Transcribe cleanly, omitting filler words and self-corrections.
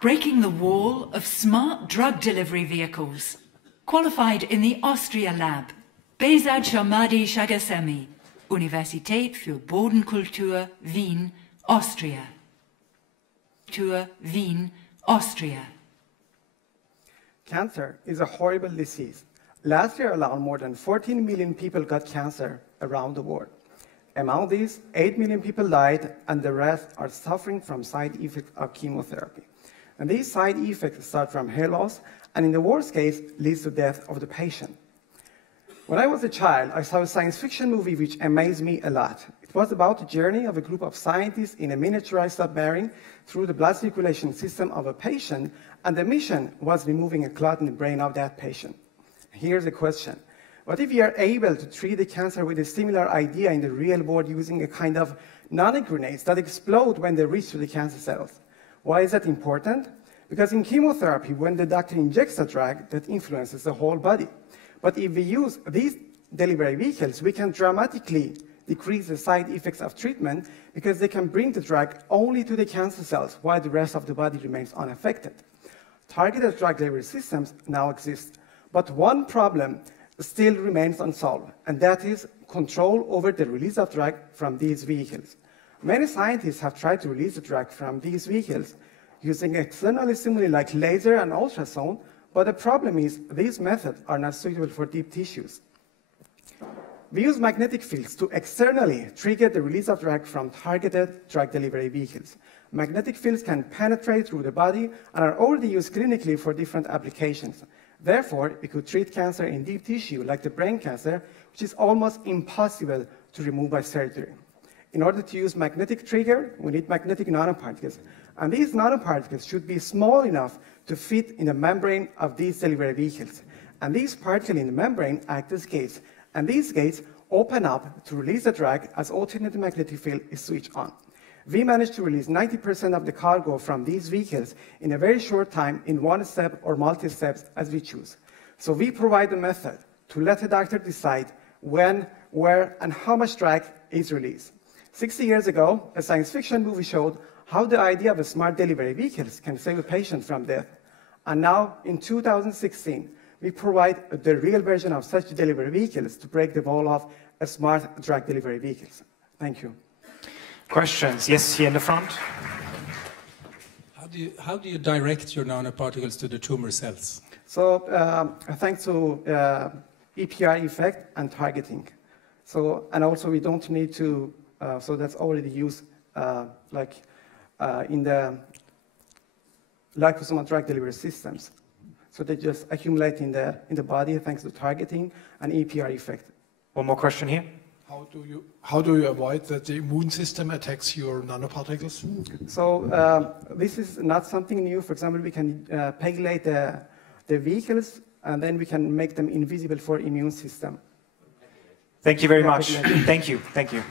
Breaking the wall of smart drug delivery vehicles. Qualified in the Austria Lab. Behzad Shaghasemi, Universität für Bodenkultur, Wien, Austria. Wien, Austria. Cancer is a horrible disease. Last year alone, more than 14 million people got cancer around the world. Among these, 8 million people died, and the rest are suffering from side effects of chemotherapy. And these side effects start from hair loss, and in the worst case, leads to death of the patient. When I was a child, I saw a science fiction movie which amazed me a lot. It was about the journey of a group of scientists in a miniaturized submarine through the blood circulation system of a patient, and the mission was removing a clot in the brain of that patient. Here's a question. What if we are able to treat the cancer with a similar idea in the real world using a kind of nanogrenades that explode when they reach to the cancer cells? Why is that important? Because in chemotherapy, when the doctor injects a drug, that influences the whole body. But if we use these delivery vehicles, we can dramatically decrease the side effects of treatment because they can bring the drug only to the cancer cells while the rest of the body remains unaffected. Targeted drug delivery systems now exist, but one problem still remains unsolved, and that is control over the release of drug from these vehicles. Many scientists have tried to release the drug from these vehicles using external stimuli like laser and ultrasound, but the problem is these methods are not suitable for deep tissues. We use magnetic fields to externally trigger the release of drug from targeted drug delivery vehicles. Magnetic fields can penetrate through the body and are already used clinically for different applications. Therefore, we could treat cancer in deep tissue, like the brain cancer, which is almost impossible to remove by surgery. In order to use magnetic trigger, we need magnetic nanoparticles. And these nanoparticles should be small enough to fit in the membrane of these delivery vehicles. And these particles in the membrane act as gates. And these gates open up to release the drug as alternating magnetic field is switched on. We managed to release 90% of the cargo from these vehicles in a very short time in one step or multi-steps as we choose. So we provide a method to let the doctor decide when, where, and how much drug is released. 60 years ago, a science fiction movie showed how the idea of a smart delivery vehicles can save a patient from death. And now, in 2016, we provide the real version of such delivery vehicles to break the wall of a smart drug delivery vehicles. Thank you. Questions? Yes, here in the front. How do you direct your nanoparticles to the tumor cells? So, thanks to EPR effect and targeting. So, and also we don't need to, so that's already used in the liposomal drug delivery systems. So they just accumulate in the body thanks to targeting and EPR effect. One more question here. How do you avoid that the immune system attacks your nanoparticles? So this is not something new. For example, we can pegylate the vehicles, and then we can make them invisible for immune system. Thank you very much. Thank you. Thank you.